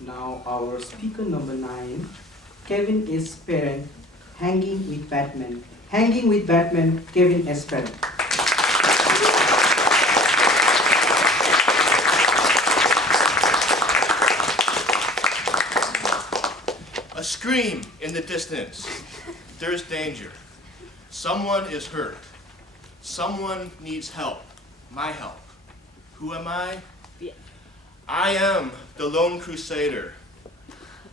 Now our speaker number 9, Kevin S. Parent, Hanging with Batman. Hanging with Batman, Kevin S. Parent. A scream in the distance. There's danger. Someone is hurt. Someone needs help. My help. Who am I? Yeah. I am the lone crusader.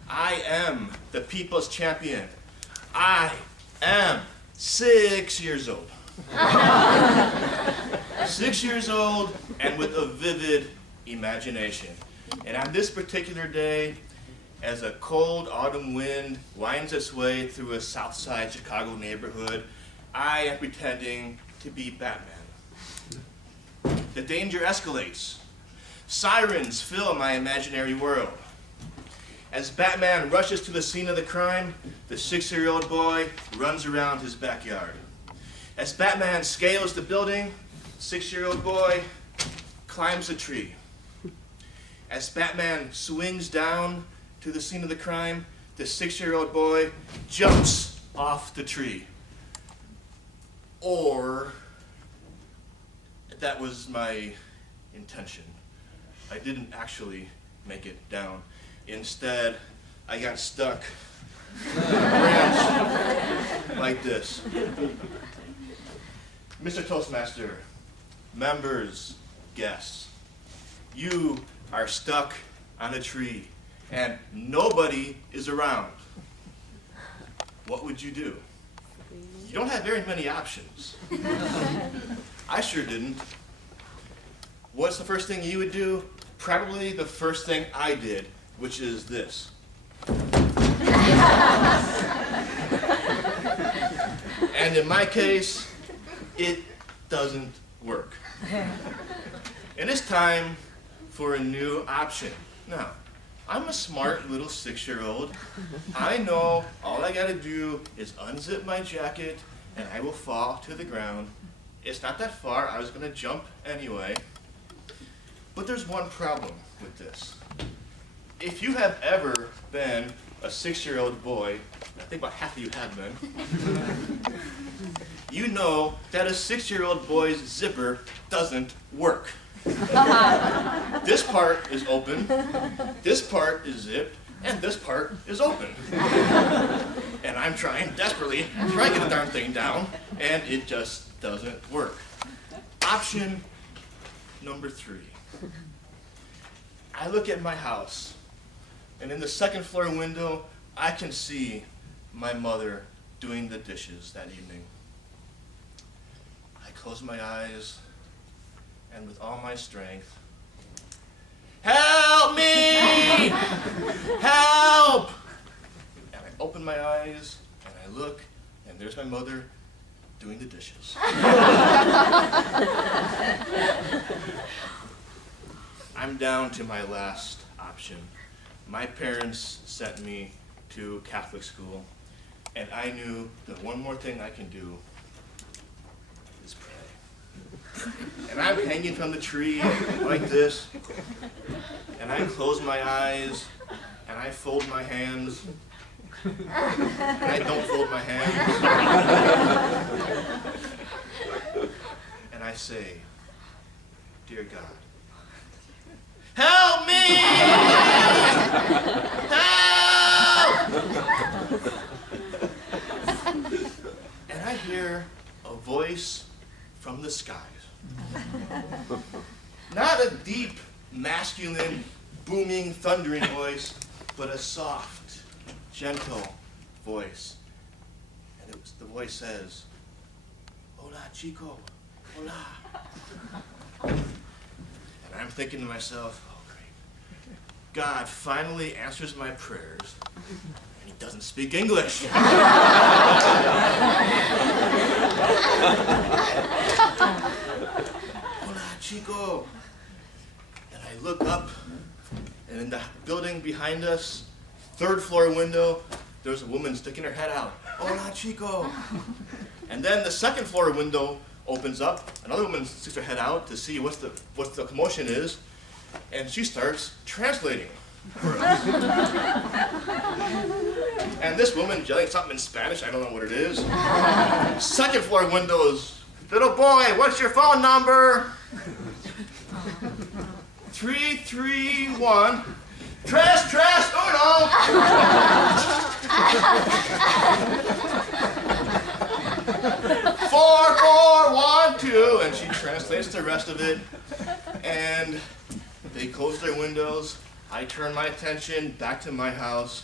I am the people's champion. I am 6 years old. 6 years old and with a vivid imagination. And on this particular day, as a cold autumn wind winds its way through a South Side Chicago neighborhood, I am pretending to be Batman. The danger escalates. Sirens fill my imaginary world. As Batman rushes to the scene of the crime, the 6-year-old boy runs around his backyard. As Batman scales the building, the 6-year-old boy climbs a tree. As Batman swings down to the scene of the crime, the 6-year-old boy jumps off the tree. Or, that was my intention. I didn't actually make it down. Instead, I got stuck on a branch like this. Mr. Toastmaster, members, guests, you are stuck on a tree and nobody is around. What would you do? You don't have very many options. I sure didn't. What's the first thing you would do? Probably the first thing I did, which is this. And in my case, it doesn't work. And it's time for a new option. Now, I'm a smart little 6-year-old. I know all I gotta do is unzip my jacket and I will fall to the ground. It's not that far, I was gonna jump anyway. But there's one problem with this. If you have ever been a 6-year-old boy, I think about half of you have been, you know that a 6-year-old boy's zipper doesn't work. This part is open, this part is zipped, and this part is open. And I'm trying desperately to try to get the darn thing down, and it just doesn't work. Option number 3. I look at my house, and in the 2nd floor window, I can see my mother doing the dishes that evening. I close my eyes, and with all my strength, help me! Help! And I open my eyes, and I look, and there's my mother doing the dishes. I'm down to my last option. My parents sent me to Catholic school, and I knew that one more thing I can do is pray. And I'm hanging from the tree like this, and I close my eyes, and I fold my hands, and I don't fold my hands, and I say, "Dear God, help me! Help!" And I hear a voice from the skies. Not a deep, masculine, booming, thundering voice, but a soft, gentle voice. And the voice says, "Hola, chico, hola." And I'm thinking to myself, oh great, God finally answers my prayers, and he doesn't speak English. Hola, chico. And I look up, and in the building behind us, 3rd floor window, there's a woman sticking her head out. Hola, chico. And then the 2nd floor window opens up, another woman sticks her head out to see what the commotion is, and she starts translating for us. And this woman yelling something in Spanish, I don't know what it is. Second floor windows, little boy, what's your phone number? 331. Tres, uno. 4412, and she translates the rest of it, and they close their windows. I turn my attention back to my house.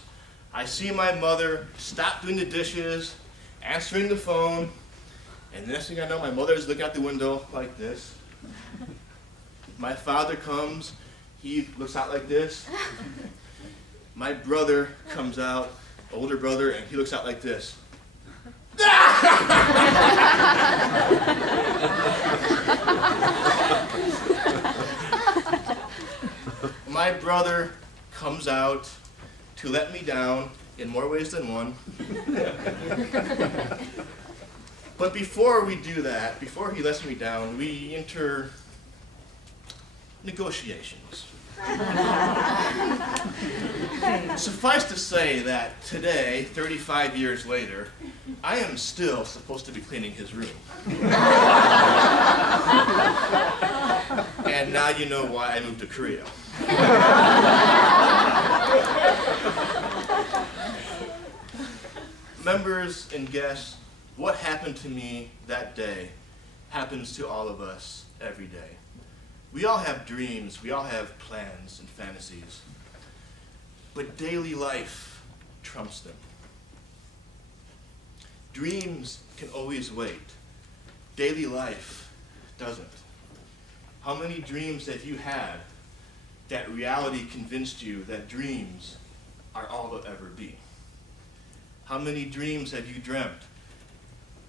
I see my mother stop doing the dishes, answering the phone, and the next thing I know, my mother is looking out the window like this. My father comes, he looks out like this. My brother comes out, older brother, and he looks out like this. My brother comes out to let me down in more ways than one. But before we do that, before he lets me down, we enter negotiations. Suffice to say that today, 35 years later, I am still supposed to be cleaning his room. And now you know why I moved to Korea. Members and guests, what happened to me that day happens to all of us every day. We all have dreams, we all have plans and fantasies, but daily life trumps them. Dreams can always wait. Daily life doesn't. How many dreams have you had that reality convinced you that dreams are all they'll ever be? How many dreams have you dreamt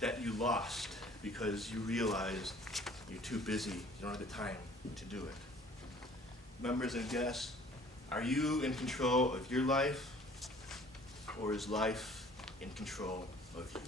that you lost because you realized you're too busy, you don't have the time to do it? Members and guests, are you in control of your life, or is life in control of you?